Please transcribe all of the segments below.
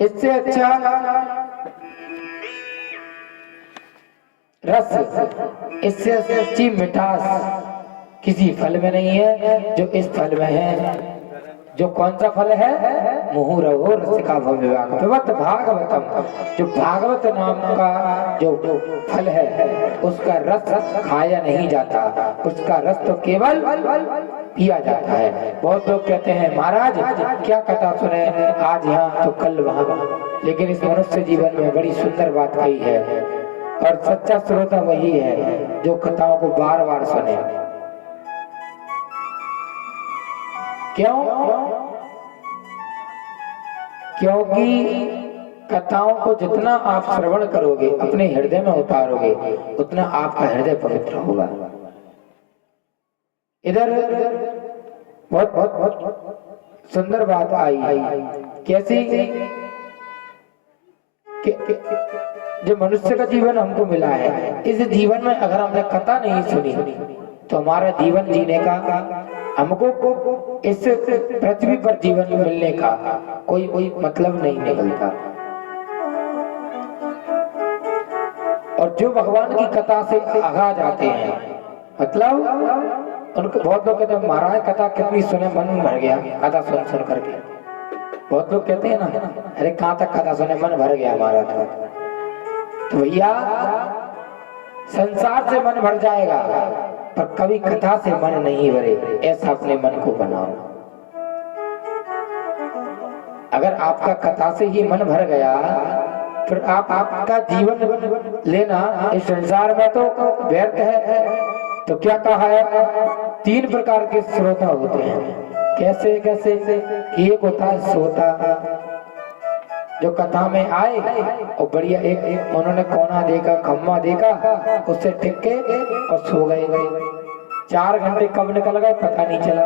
इससे अच्छा रस, इससे अच्छी मिठास किसी फल में नहीं है जो इस फल में है। जो कौन सा फल है? मुहुरहो रसिका भविवागवत भागवतम। जो भागवत नाम का जो फल है उसका रस खाया नहीं जाता, उसका रस तो केवल पिया जाता है। बहुत लोग कहते हैं महाराज क्या कथा सुने, आज यहाँ तो कल वहाँ, लेकिन इस मनुष्य जीवन में बड़ी सुंदर बात कही है। और सच्चा श्रोता वही है जो कथाओं को बार बार सुने। क्यों? क्योंकि कथाओं को जितना आप श्रवण करोगे, अपने हृदय में उतारोगे, उतना आपका हृदय पवित्र होगा। इधर बहुत बहुत बहुत सुंदर बात आई। कैसी? जो मनुष्य का जीवन हमको मिला है, इस जीवन में अगर हमने कथा नहीं सुनी तो हमारा जीवन जीने का, हमको इस पृथ्वी पर जीवन मिलने का कोई मतलब नहीं निकलता। और जो भगवान की कथा से आगाज आते हैं, मतलब उनको बहुत लोग कहते हैं महाराज कथा कितनी सुने, मन भर गया कथा सुन सुन करके। बहुत लोग कहते हैं ना, अरे कहाँ तक कथा सुने, मन भर गया हमारा। तो भैया संसार से मन भर जाएगा पर कभी कथा से मन नहीं भरे, ऐसा अपने मन को बनाओ। अगर आपका कथा से ही मन भर गया फिर आपका जीवन लेना इस संसार में तो व्यर्थ है। तो क्या कहा है? 3 प्रकार के श्रोता होते हैं। कैसे कैसे? एक होता है श्रोता जो कथा में आए और बढ़िया एक उन्होंने कोना देखा, खम्मा देखा, उससे टिक के और सो गए। 4 घंटे कब निकल गए पता नहीं चला।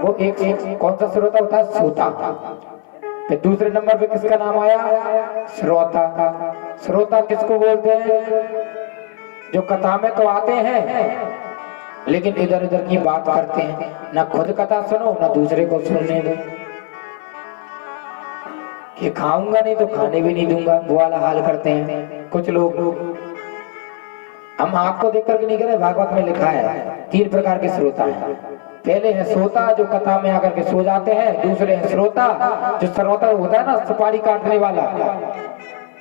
वो एक कौन सा श्रोता होता है? श्रोता। फिर दूसरे नंबर पे किसका नाम आया? श्रोता। श्रोता किसको बोलते हैं? जो कथा में तो आते हैं लेकिन इधर उधर की बात करते हैं, ना खुद कथा सुनो ना दूसरे को सुनने दो। कि खाऊंगा नहीं तो खाने भी नहीं दूंगा, वो वाला हाल करते हैं कुछ लोग। हम आपको देख करके नहीं कह रहे, भागवत में लिखा है 3 प्रकार के श्रोता हैं। पहले है श्रोता जो कथा में आकर के सो जाते हैं। दूसरे है श्रोता, जो श्रोता होता है ना सुपारी काटने वाला,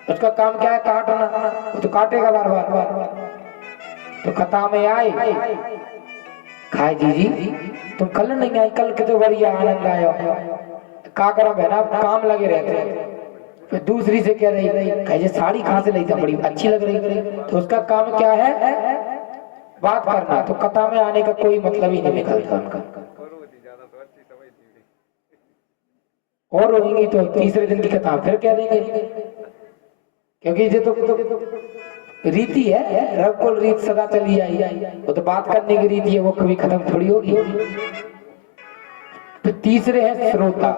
उसका काम क्या है? काटना। वो तो काटेगा बार बार। तो कथा में आए, खाए जी तुम कल नहीं आए, कल कितने बढ़िया आनंद आया, का करा बहना काम लगे रहते। फिर दूसरी से कह रही कहे साड़ी कहाँ से लाई था, बड़ी अच्छी लग रही। तो उसका काम क्या है? बात करना। तो कथा में आने का कोई मतलब ही नहीं निकलता उनका। और रोएंगी तो तीसरे दिन की कथा फिर कह देंगे, क्योंकि ये तो रीति है, रघुकुल रीत सदा चली आई। वो तो बात करने की रीति है, वो कभी खत्म थोड़ी होगी। तो तीसरे हैं श्रोता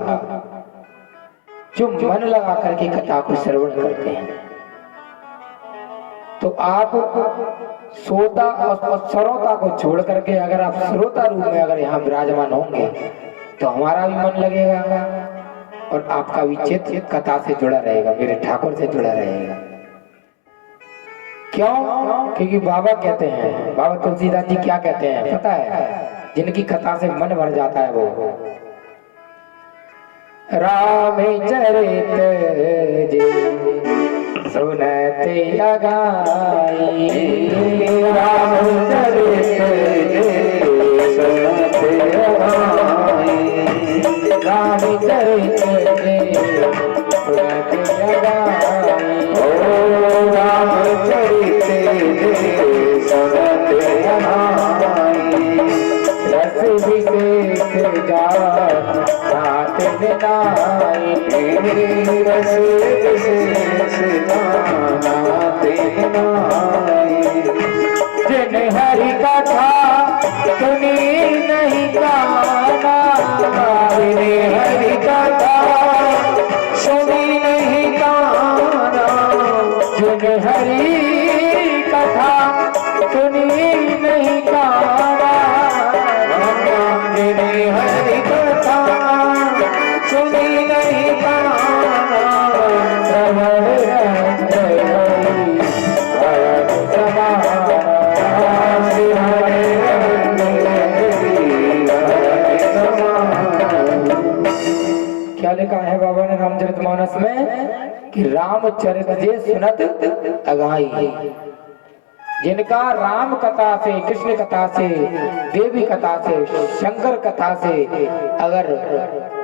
जो मन लगा करके कथा को श्रवण करते हैं। तो आप श्रोता और श्रोता को छोड़ करके अगर आप श्रोता रूप में अगर यहाँ विराजमान होंगे तो हमारा भी मन लगेगा और आपका भी चित्त कथा से जुड़ा रहेगा, मेरे ठाकुर से जुड़ा रहेगा। क्यों? क्योंकि बाबा कहते हैं, बाबा तुलसीदास जी क्या कहते हैं पता है? जिनकी कथा से मन भर जाता है वो राम चरित जी सुनते अगाई, राम चरित जी सुनते अगाई, राम चरित जी सुनते अगाई, ओ राम चरित जी सुनते अगाई, रस विशेष जात नाथ निनाई, रस विशेष नाथ निनाई, जिन हरि कथा सुनी नहीं गाना, जिन हरि कथा सुनी नहीं गाना, जिन हरि कथा सुनी नहीं गाना, जिन हरि कथा क्या लिखा है बाबा ने रामचरितमानस में कि रामचरित जे सुनत अगाई, जिनका राम कथा से, कृष्ण कथा से, देवी कथा से, शंकर कथा से अगर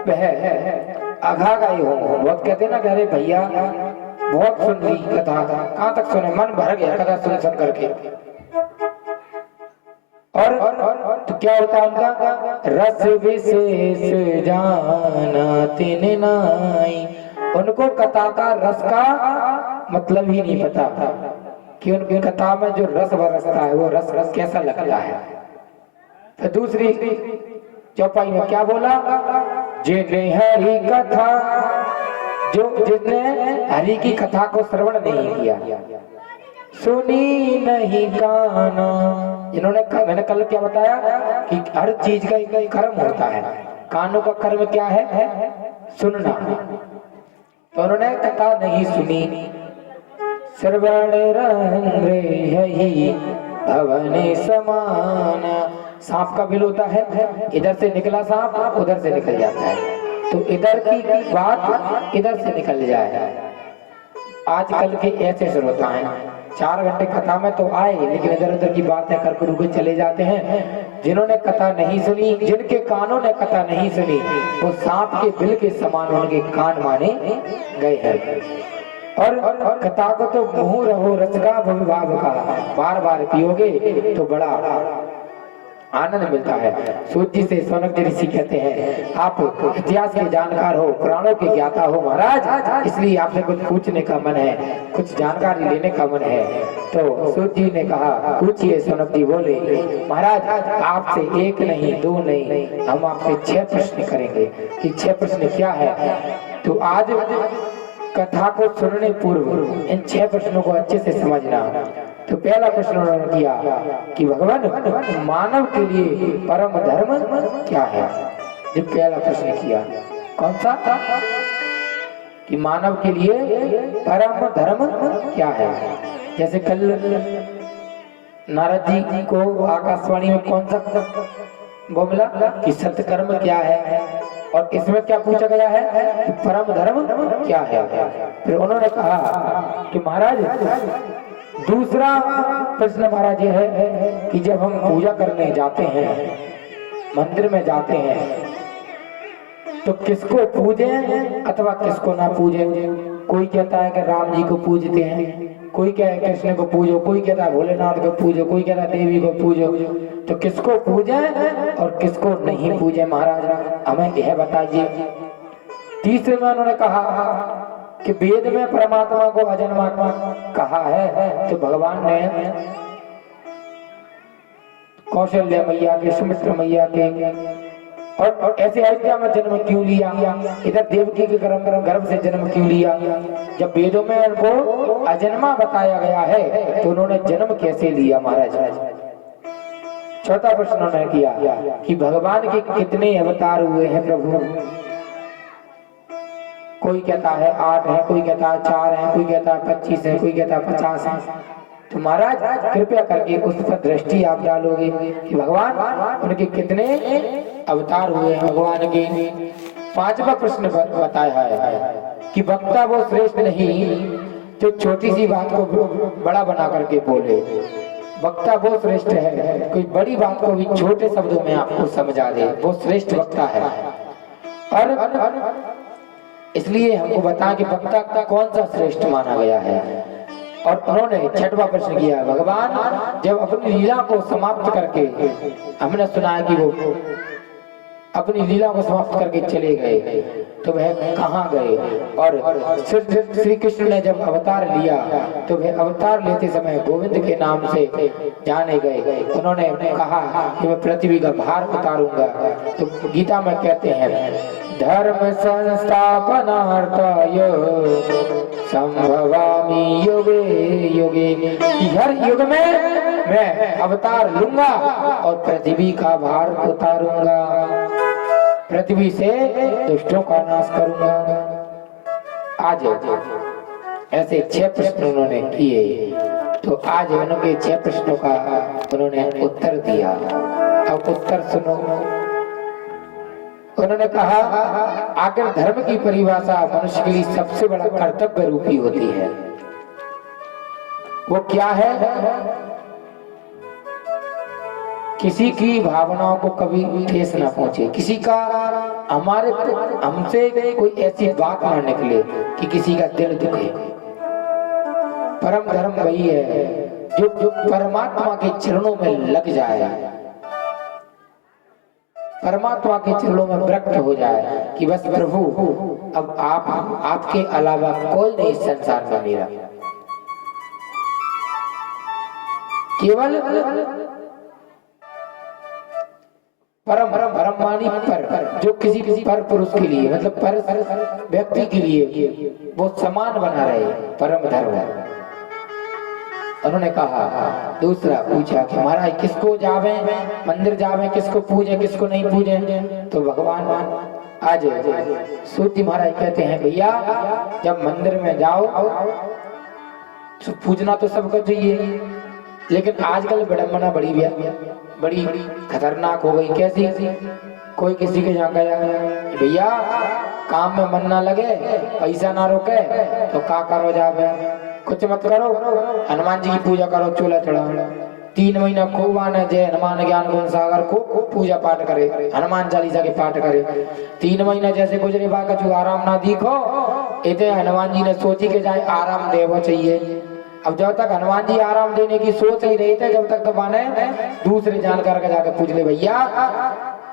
वह अघा गई हो, बहुत कहते ना, अरे भैया बहुत सुन ली कथा, कहाँ तक सुने, मन भर गया कथा सुन सुन करके। और तो क्या होता है उनका, रस विशेष जाना तिन नाई, उनको कथा का रस का मतलब ही नहीं पता कि उनकी कथा में जो रस बरसता है वो रस रस कैसा लगता है। तो दूसरी चौपाई में क्या बोला, जिन्हें हरि कथा, जो जिसने हरि की कथा को श्रवण नहीं किया, सुनी नहीं काना, जिन्होंने, मैंने कल क्या बताया कि हर चीज का एक कर्म होता है, कानों का कर्म क्या है, सुनना, तो उन्होंने कथा नहीं सुनी। श्रवण रंगे यही भवने समान, सांप का बिल होता है, इधर से निकला सांप उधर से निकल जाता है, तो इधर की बात इधर से निकल जाए। आजकल के ऐसे श्रोता हैं, 4 घंटे कथा में तो आए लेकिन इधर उधर की बातें कर कर चले जाते हैं। जिन्होंने कथा नहीं सुनी, जिनके कानों ने कथा नहीं सुनी, वो सांप के बिल के समान उनके कान माने गए हैं। और कथा को तो मुंह रहो रसगा भविभाव का, बार बार पियोगे तो बड़ा आनंद मिलता है। सूत जी से सोनक जी ऋषि कहते हैं, आप इतिहास के जानकार हो, पुराणों के ज्ञाता हो महाराज, इसलिए आपसे कुछ पूछने का मन है, कुछ जानकारी लेने का मन है। तो सूत जी ने कहा, पूछिए। सोनक जी बोले, महाराज आपसे 1 नहीं 2 नहीं, हम आपसे 6 प्रश्न करेंगे। कि 6 प्रश्न क्या है? तो आज कथा को सुनने पूर्व इन 6 प्रश्नों को अच्छे से समझना। तो पहला प्रश्न उन्होंने किया कि भगवान मानव के लिए परम धर्म क्या है? जो पहला प्रश्न किया, कौन सा? कि मानव के लिए परम धर्म क्या है? जैसे कल नारद जी को आकाशवाणी में कौन सा वो मिला कि सत्कर्म क्या है, और इसमें क्या पूछा गया है कि परम धर्म क्या है? फिर उन्होंने कहा कि महाराज दूसरा प्रश्न महाराज ये है कि जब हम पूजा करने जाते हैं, मंदिर में जाते हैं, तो किसको पूजे अथवा किसको ना पूजे? कोई कहता है कि राम जी को पूजते हैं, कोई कहता है कृष्ण को पूजो, कोई कहता है भोलेनाथ को पूजो, कोई कहता है देवी को पूजो। तो किसको पूजे और किसको नहीं पूजे महाराज, हमें यह बताइए। तीसरे में उन्होंने कहा कि वेद में परमात्मा को अजन्मा कहा है, तो भगवान ने कौशल्य मैया के, सुमित्रा मैया के और ऐसे अयोध्या में जन्म क्यों लिया, इधर देवकी के गर्भ से जन्म क्यों लिया? जब वेदों में उनको अजन्मा बताया गया है तो उन्होंने जन्म कैसे लिया महाराज? चौथा प्रश्न उन्होंने किया कि भगवान के कितने अवतार हुए हैं प्रभु? कोई कहता है 8 है, कोई कहता है 4 है, कोई कहता है 25 है, कोई कहता है 50 है। तो महाराज कृपया करके उस पर दृष्टि आप डालोगे कि भगवान उनके कितने अवतार हुए हैं भगवान के। 5वां प्रश्न बताया है कि वक्ता वो श्रेष्ठ नहीं जो छोटी सी बात को बड़ा बना करके बोले, वक्ता वो श्रेष्ठ है कोई बड़ी बात को भी छोटे शब्दों में आपको समझा दे, वो श्रेष्ठ वक्ता है। और इसलिए हमको बताएं कि वक्ता का कौन सा श्रेष्ठ माना गया है। और उन्होंने 6वां प्रश्न किया, भगवान जब अपनी लीला को समाप्त करके, हमने सुना है कि वो अपनी लीला को समाप्त करके चले गए, तो वह कहाँ गए? और श्री कृष्ण ने जब अवतार लिया तो वह अवतार लेते समय गोविंद के नाम से जाने गए। उन्होंने कहा कि मैं पृथ्वी का भार उतारूंगा। तो गीता में कहते हैं, धर्म संस्थापनार्थाय संभवामि युगे युगे, हर युग में मैं अवतार लूंगा और पृथ्वी का भार उतारूंगा, पृथ्वी से दुष्टों का नाश करूंगा। आज ऐसे 6 प्रश्न उन्होंने किए, तो आज उनके 6 प्रश्नों का उन्होंने उत्तर दिया। अब उत्तर सुनो। उन्होंने कहा आखिर धर्म की परिभाषा मनुष्य के लिए सबसे बड़ा कर्तव्य रूपी होती है। वो क्या है? किसी की भावनाओं को कभी ठेस ना पहुंचे, किसी का हमसे कोई ऐसी बात ना निकले कि किसी का दिल दुखे। परम धर्म वही है जो परमात्मा के चरणों में लग जाए, परमात्मा के चरणों में विरक्त हो जाए कि बस प्रभु अब आपके अलावा कोई नहीं इस संसार में मेरा। केवल परम मानी पर जो किसी पर पुरुष के लिए मतलब पर व्यक्ति के लिए वो समान बना रहे, परम धर्म है। उन्होंने कहा दूसरा पूछा कि महाराज किसको जावे मंदिर जावे, किसको पूजे किसको नहीं पूजे? तो भगवान आज सूर्य महाराज कहते हैं भैया जब मंदिर में जाओ तो पूजना तो सबको चाहिए, लेकिन आजकल विडंबना बड़ी खतरनाक हो गई। कैसी? कोई किसी के यहाँ गया भैया काम में मन ना लगे, पैसा ना रोके तो का करो जावे, कुछ मत करो, हनुमान जी की पूजा करो, चूल्हा चढ़ाओ। 3 महीना खूब आने जय हनुमान ज्ञान गुण सागर को पूजा पाठ करे, हनुमान चालीसा के पाठ करे। 3 महीना जैसे गुजरे बाका जो आराम ना दिखो, इतने हनुमान जी ने सोची के जाए आराम देवो चाहिए। अब जब तक हनुमान जी आराम देने की सोच ही रही थे, जब तक तो माने दूसरे जानकार का जाकर पूछ ले भैया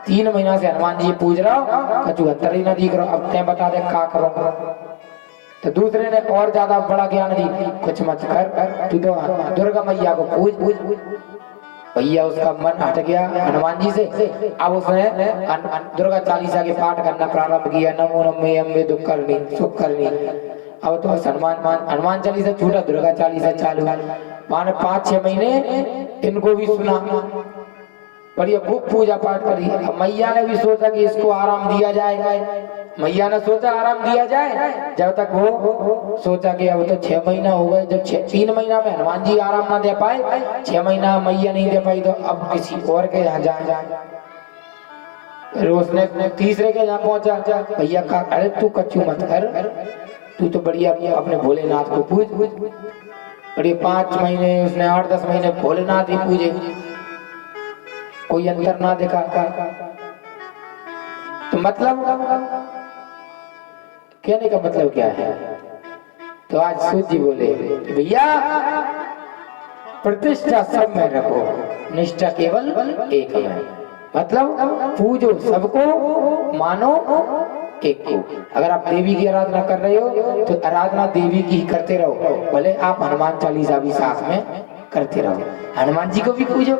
3 महीना से हनुमान जी पूछ रहा हूँ, कचू अंतर ही ना दिख रहा, अब तय बता दे क्या करो। तो दूसरे ने और ज्यादा बड़ा ज्ञान दी, कुछ मत कर, तू तो दुर्गा मैया को पूछ। भैया उसका मन हट गया हनुमान जी से। अब उसने दुर्गा चालीसा के पाठ करना प्रारंभ किया, नमो नमे अम्बे दुख करनी सुख करनी। अब तो हनुमान चालीसा छूटा, दुर्गा चालीसा चालू। माने 5-6 महीने इनको भी सुना, बढ़िया खूब पूजा पाठ करी। अब मैया ने भी सोचा कि इसको आराम दिया जाए, मैया ने सोचा आराम दिया जाए, जब तक वो सोचा कि अब तो 6 महीना हो गए, जब 3 महीना में हनुमान जी आराम ना दे पाए, 6 महीना मैया नहीं दे पाई, तो अब किसी और के यहाँ जाए। उसने तीसरे के यहाँ पहुंचा, भैया कहा अरे तू कच्चू मत कर, तू तो बढ़िया अपने भोलेनाथ को पूज। बढ़िया 5 महीने उसने 8-10 महीने भोलेनाथ ही पूजे, कोई अंतर ना देखा। तो मतलब कहने का मतलब क्या है? तो आज सूत जी बोले भैया प्रतिष्ठा सब में रखो, निष्ठा केवल एक में। मतलब पूजो सबको, मानो एक को। अगर आप देवी की आराधना कर रहे हो तो आराधना देवी की करते रहो, भले आप हनुमान चालीसा भी साथ में करते रहो। हनुमान जी को भी पूजो,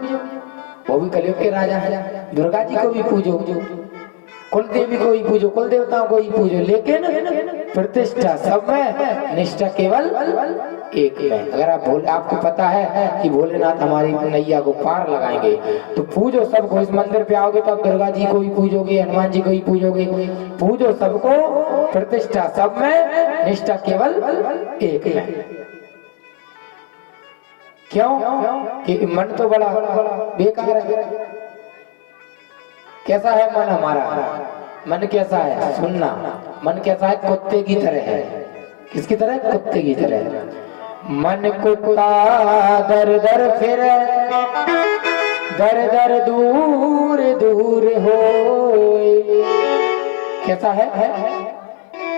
वो भी कलयुग के राजा है। दुर्गा जी को भी पूजो, कुल देवी को ही पूजो, कुल देवताओं को ही पूजो, लेकिन प्रतिष्ठा सब में, निष्ठा केवल एक में। अगर आपको पता है कि भोलेनाथ हमारी नैया को पार लगाएंगे तो पूजो सबको। इस मंदिर पे आओगे तो आप दुर्गा जी को ही पूजोगे, हनुमान जी को ही पूजोगे। पूजो सबको, प्रतिष्ठा सब में, निष्ठा केवल एक में। क्यों? कि मन तो बड़ा बेकार है। कैसा है मन हमारा? मन कैसा है? सुनना, मन कैसा है? कुत्ते की तरह है। किसकी तरह? कुत्ते की तरह। मन कुत्ता दर दर फिरे, दर दर दूर दूर होए। कैसा है?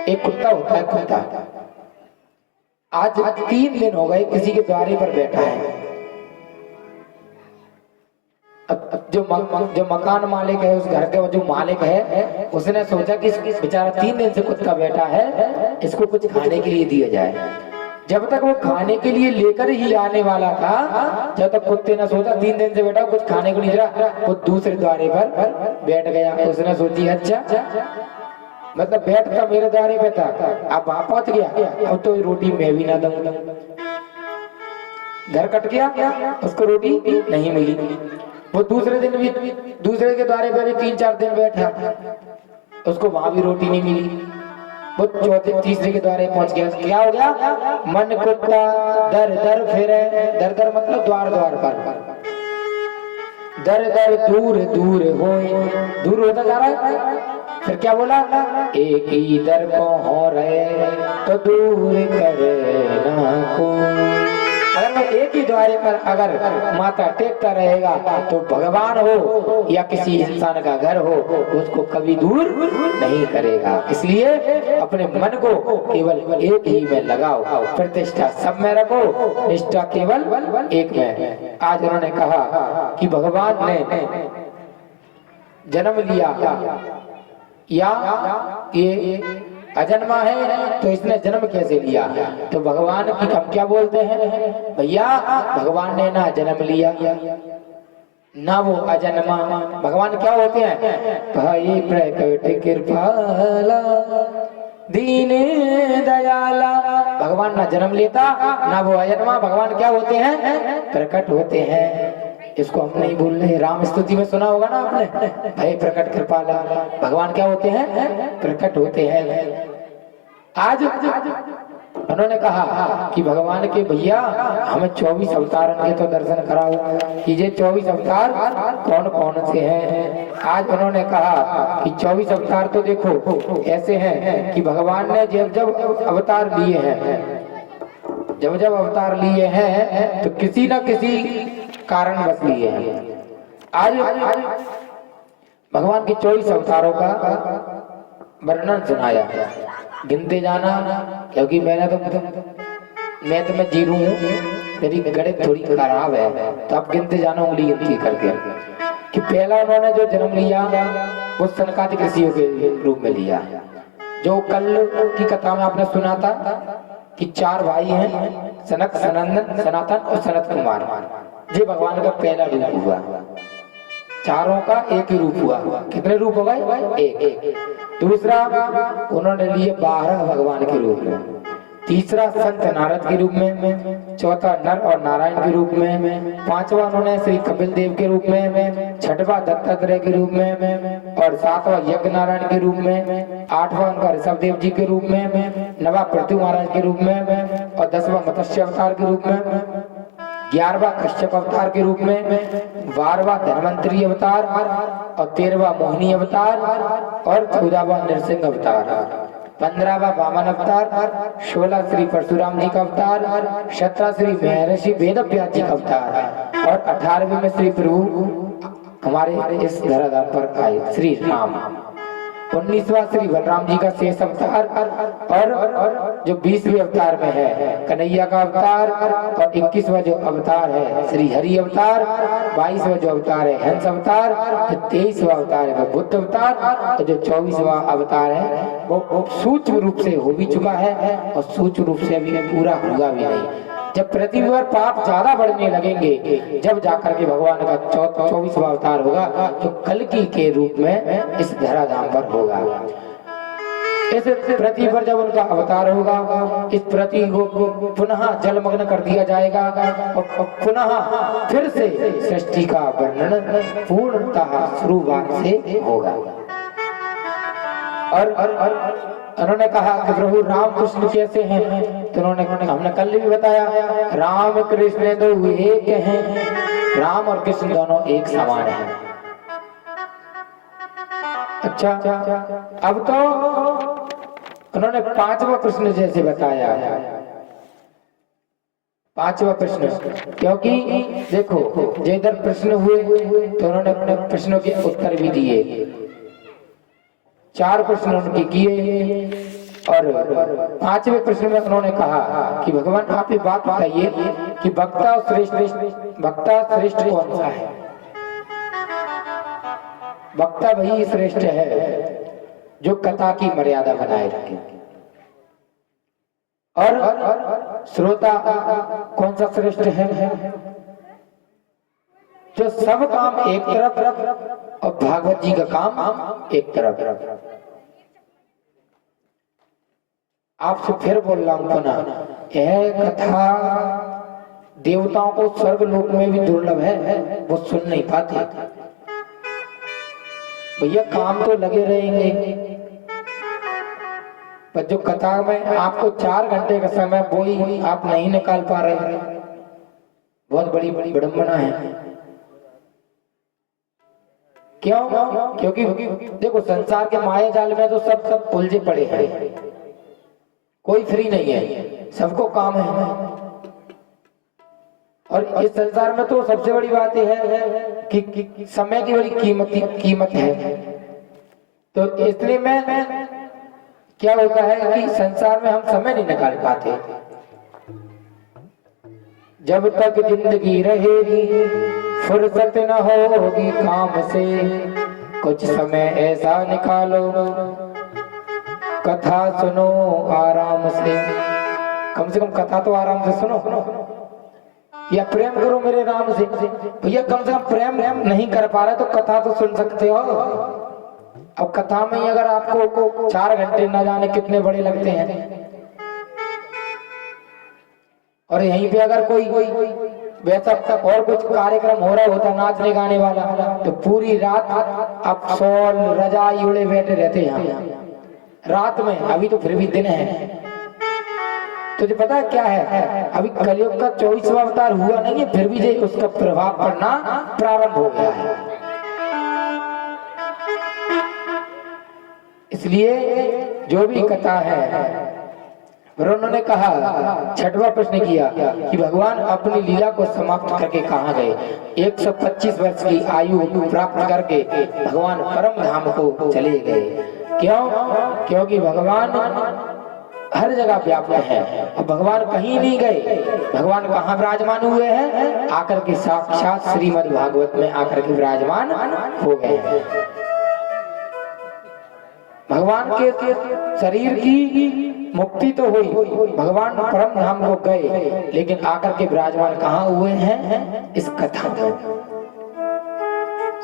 एक कुत्ता होता है, कुत्ता आज 3 दिन हो गए किसी के द्वारे पर बैठा है। अब जो मकान मालिक है, उस घर के जो मालिक है, उसने सोचा कि बेचारा 3 दिन से कुत्ता बैठा है, इसको कुछ खाने के लिए दिया जाए। जब तक वो खाने के लिए लेकर ही आने वाला था, जब तक कुत्ते ने सोचा 3 दिन से बैठा कुछ खाने को नहीं रहा, वो दूसरे द्वारे पर बैठ गया। उसने सोची अच्छा मतलब बैठ कर मेरे द्वारे पे था, अब वहां पहुंच गया, अब तो रोटी मैं भी ना दूं। घर कट गया, उसको रोटी नहीं मिली। वो दूसरे दिन भी दूसरे के द्वारे पे भी 3-4 दिन बैठा, उसको वहां भी रोटी नहीं मिली। वो चौथे तीसरे के द्वारे पहुंच गया। क्या हो गया? मन कुत्ता दर दर फिरे, दर दर मतलब द्वार द्वार पर, दर दर दूर दूर होए, दूर होता जा रहा है। फिर क्या बोला, एक ही दर को हो रहे तो दूर करना को। अगर वो एक ही द्वारे पर अगर माथा टेकता रहेगा तो भगवान हो या किसी इंसान का घर हो उसको कभी दूर नहीं करेगा। इसलिए अपने मन को केवल एक ही में लगाओ, प्रतिष्ठा सब में रखो, निष्ठा केवल एक में। आज उन्होंने कहा कि भगवान ने जन्म लिया या ये अजन्मा है तो इसने जन्म कैसे लिया। तो भगवान की हम क्या बोलते हैं, भैया भगवान ने ना जन्म लिया ना वो अजन्मा। भगवान क्या होते हैं, भाई प्रकट कृपाला दीन दयाला। भगवान ना जन्म लेता ना वो अजन्मा। भगवान क्या होते हैं, प्रकट होते हैं। इसको हम नहीं भूल रहे। राम स्तुति में सुना होगा ना आपने, भाई प्रकट कृपाला। भगवान क्या होते हैं, प्रकट होते हैं। आज उन्होंने कहा कि भगवान के भैया हमें 24 अवतार के तो दर्शन कराओ कि ये 24 अवतार कौन कौन से हैं। आज उन्होंने कहा कि 24 अवतार तो देखो ऐसे हैं कि भगवान ने जब जब अवतार लिए हैं, जब जब अवतार लिए हैं तो किसी न किसी कारण बस लिए हैं। आज भगवान के 24 अवतारों का वर्णन सुनाया, गिनते जाना, क्योंकि मैं तो जीरो हूँ, मेरी गणित थोड़ी खराब है, तो आप गिनते जाना उंगली गिनती करके। कि पहला उन्होंने जो जन्म लिया वो सनकादिक ऋषियों के रूप में लिया। जो कल की कथा में आपने सुना था कि 4 भाई हैं, सनक, सनंदन, सनातन और सनत कुमार। ये भगवान का पहला रूप हुआ। चारों का एक ही रूप हुआ। कितने रूप हो गए, एक। दूसरा उन्होंने लिए 12 भगवान के रूप में। तीसरा संत नारद के रूप में। चौथा नर और नारायण के रूप में। पांचवा उन्होंने श्री कपिल देव के रूप में। छठवा दत्तात्रेय के रूप में और सातवां यज्ञ नारायण के रूप में। आठवां उनका ऋषभ देव जी के रूप में। नवा पृथ्वी महाराज के रूप में और 10वां मत्स्य अवतार के रूप में। 11वां कश्यप अवतार के रूप में। 12वां धन्वंतरी अवतार और 13वां मोहिनी अवतार और 14वां नरसिंह अवतार। 15वां वामन अवतार। 16 श्री परशुराम जी का अवतार। 17 श्री महर्षि वेदव्यास जी का अवतार और 18वें में श्री प्रभु हमारे इस धराधाम पर आए श्री राम। 19वां श्री बलराम जी का शेष अवतार और जो 20वें अवतार में है कन्हैया का अवतार और 21वां जो अवतार है श्री हरि अवतार। 22वां जो अवतार है हंस अवतार। जो 23वां अवतार है बुद्ध अवतार। तो जो 24वां अवतार है वो सूक्ष्म रूप से हो भी चुका है और सूक्ष्म रूप से अभी पूरा हुआ भी नहीं। जब पृथ्वी पर पाप ज्यादा बढ़ने लगेंगे जब जाकर के भगवान का 24वां अवतार होगा जो कल्कि के रूप में इस धराधाम पर होगा। इस पृथ्वी पर जब उनका अवतार होगा इस पृथ्वी को पुनः जलमग्न कर दिया जाएगा और पुनः फिर से सृष्टि का वर्णन पूर्णतः शुरुआत से होगा। और उन्होंने कहा कि प्रभु राम कृष्ण कैसे हैं, तो उन्होंने हमने कल भी बताया राम कृष्ण दो एक हैं। राम और कृष्ण दोनों एक समान हैं। अच्छा, अब तो उन्होंने 5वां प्रश्न जैसे बताया। 5वां प्रश्न, क्योंकि देखो जिधर प्रश्न हुए तो उन्होंने अपने प्रश्नों के उत्तर भी दिए। 4 प्रश्न उनके किए और 5वें प्रश्न में उन्होंने कहा कि भगवान आप ये बात बताइए कि भक्ता श्रेष्ठ कौन सा है। वक्ता वही श्रेष्ठ है जो कथा की मर्यादा बनाए रखे और श्रोता कौन सा श्रेष्ठ है जो सब काम एक तरफ और भागवत जी का काम एक तरफ। आपसे फिर बोल रहा हूं पुनः, यह कथा देवताओं को स्वर्ग लोक में भी दुर्लभ है, वो सुन नहीं पाते। भैया काम तो लगे रहेंगे पर जो कथा में आपको 4 घंटे का समय वो ही आप नहीं निकाल पा रहे, बहुत बड़ी विडंबना है। क्यों? क्योंकि देखो संसार के माया जाल में तो सब उलझे पड़े हैं, कोई फ्री नहीं है, सबको काम है। और इस संसार में तो सबसे बड़ी बात यह है कि समय की बड़ी कीमत है। तो इसलिए मैं क्या होता है कि संसार में हम समय नहीं निकाल पाते। जब तक जिंदगी रहेगी फुर्सत न होगी काम से, कुछ समय ऐसा निकालो कथा सुनो आराम से कम कथा तो आराम से सुनो, या प्रेम करो मेरे राम से। भैया कम से कम प्रेम नहीं कर पा रहे तो कथा तो सुन सकते हो। अब कथा में ही अगर आपको 4 घंटे न जाने कितने बड़े लगते हैं, और यहीं पे अगर कोई वैसा और कुछ कार्यक्रम हो रहा होता नाचने गाने वाला, तो पूरी रात आप शॉल रजाई उड़े बैठे रहते हैं रात में। अभी तो फिर भी दिन है। तुझे पता है क्या है, अभी कलयुग का 24वां अवतार हुआ नहीं है, फिर भी जे उसका प्रभाव पड़ना प्रारंभ हो गया है। इसलिए जो भी कथा है, फिर उन्होंने कहा, 6वां प्रश्न किया कि भगवान अपनी लीला को समाप्त करके कहाँ गए। 125 वर्ष की आयु प्राप्त करके भगवान परम धाम को चले गए। क्यों? क्योंकि भगवान हर जगह व्याप्त है। अब भगवान कहीं नहीं गए, भगवान कहाँ विराजमान हुए हैं? आकर के साक्षात श्रीमद् भागवत में आकर के विराजमान हो गए। भगवान के शरीर की मुक्ति तो हुई, भगवान परम धाम को गए, लेकिन आकर के विराजमान कहाँ हुए हैं? इस कथा में,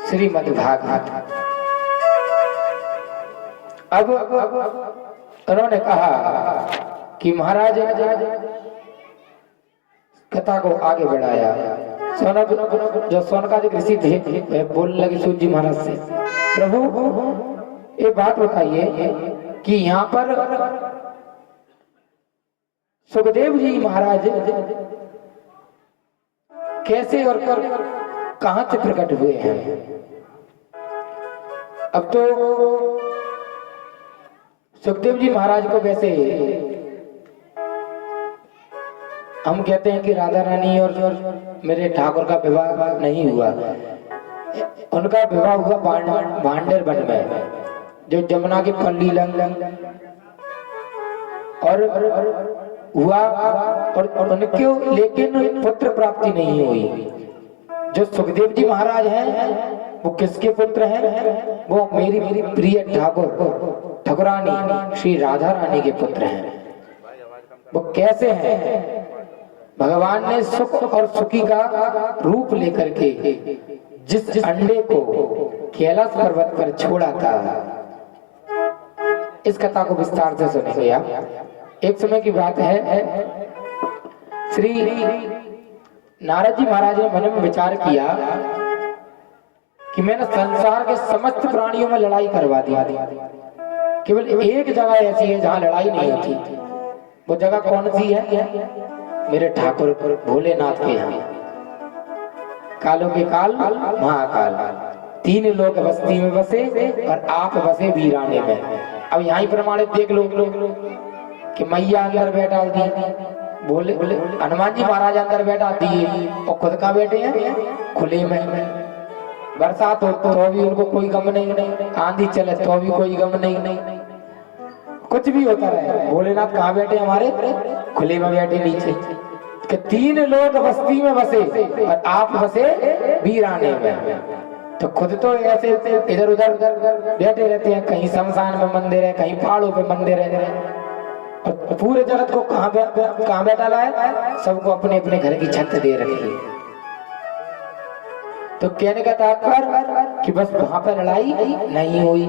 श्रीमद् भागवत। अब उन्होंने कहा कि महाराज कथा को आगे बढ़ाया। जो सोनकादिक ऋषि थे बोलने लगे सूत जी महाराज से, प्रभु एक बात बताइए कि यहाँ पर सुखदेव जी महाराज कैसे और कहां से प्रकट हुए हैं? अब तो सुखदेव जी महाराज को वैसे हम कहते हैं कि राधा रानी और मेरे ठाकुर का विवाह नहीं हुआ, उनका विवाह हुआ भांडेर वन में, जो जमुना की पल्ली लंग और हुआ, और उनके लेकिन पुत्र प्राप्ति नहीं हुई। जो सुखदेव जी महाराज हैं वो किसके पुत्र हैं? वो मेरी प्रिय ठाकुरानी श्री राधा रानी के पुत्र हैं। वो कैसे हैं? भगवान ने सुख और सुखी का रूप लेकर के जिस अंडे को कैलाश पर्वत पर छोड़ा था, इस कथा को विस्तार से सुनिए आप। एक समय की बात है, श्री नारद जी महाराज ने मन में विचार किया कि मैंने संसार के समस्त प्राणियों में लड़ाई करवा दी, केवल एक जगह ऐसी है जहां लड़ाई नहीं होती। वो जगह कौन सी है? मेरे ठाकुर भोलेनाथ के यहाँ। कालों के काल महाकाल, 3 लोग बस्ती में बसे और आप बसे वीराने में। अब यहाँ प्रमाणित देख लो कि मैया अंदर बैठा दी, बोले हनुमान जी महाराज अंदर बैठा दिए, और खुद का बैठे हैं खुले में। बरसात हो तो भी उनको कोई गम नहीं, आंधी चले तो भी कोई गम नहीं, कुछ भी होता रहे, भोलेनाथ कहाँ बैठे? हमारे खुले में बैठे नीचे। कि 3 लोग बस्ती में बसे और आप बसे वीराने में। तो खुद तो ऐसे इधर उधर बैठे रहते हैं, कहीं शमशान में मंदिर है, कहीं पहाड़ों पे मंदिर है, और पूरे जगत को कहाँ बैठा है? सबको अपने अपने घर की छत दे रखी है। तो कहने का तात्पर्य कि बस वहां पर लड़ाई नहीं हुई।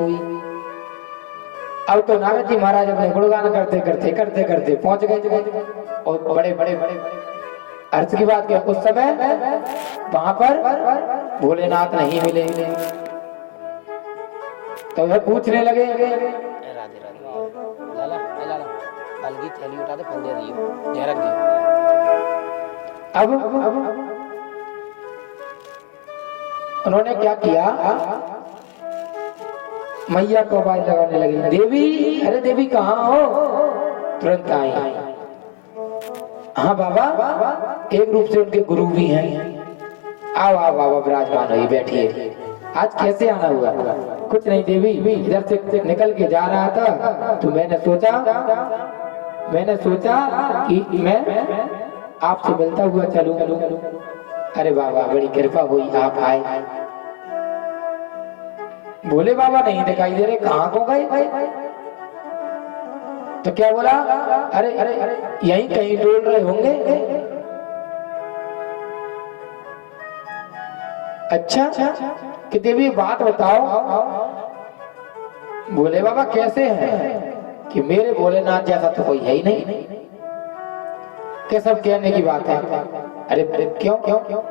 अब तो नारद जी महाराज अपने गुणगान करते करते पहुंच गए, और बड़े अर्थ की बात क्या, उस समय वहां पर भोलेनाथ नहीं मिले। तो वह पूछने लगे, अब उन्होंने क्या किया मैया को आवाज लगाने लगी, देवी, अरे देवी कहाँ हो? तुरंत आई। हाँ बाबा, एक रूप से उनके गुरु भी हैं। आओ आओ बाबा, विराजमान होइए, बैठिए। आज कैसे आना हुआ? कुछ नहीं देवी, इधर से निकल के जा रहा था तो मैंने सोचा कि मैं आपसे मिलता हुआ चलूं। अरे बाबा, बड़ी कृपा हुई, आप आए। बोले बाबा नहीं दिखाई दे रहे, कहाँ को गए? तो क्या बोला? अरे अरे यहीं कहीं डोल रहे होंगे। अच्छा कि देवी बात बताओ। बोले बाबा कैसे हैं? कि मेरे भोलेनाथ जैसा तो कोई है ही नहीं। क्या सब कहने की बात है? अरे क्यों क्यों क्यों?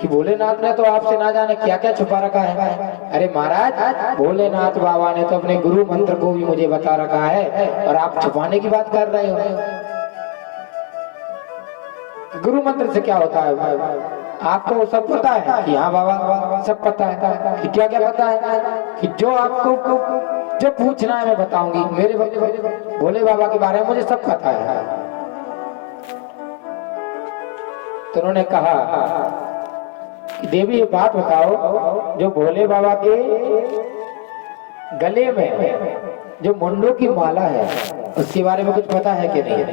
कि भोलेनाथ ने तो आपसे ना जाने क्या क्या छुपा रखा है। अरे महाराज, भोलेनाथ बाबा ने तो अपने गुरु मंत्र को भी मुझे बता रखा है और आप छुपाने की बात कर रहे हो। गुरु मंत्र से क्या होता है? आपको वो सब पता है? कि हाँ बाबा, सब पता है। कि क्या क्या पता है? कि जो आपको जो पूछना है मैं बताऊंगी। मेरे भोले बाबा के बारे में मुझे सब पता है। तो उन्होंने कहा कि देवी ये बात बताओ, जो भोले बाबा के गले में जो मुंडों की माला है उसके बारे में कुछ पता है कि नहीं?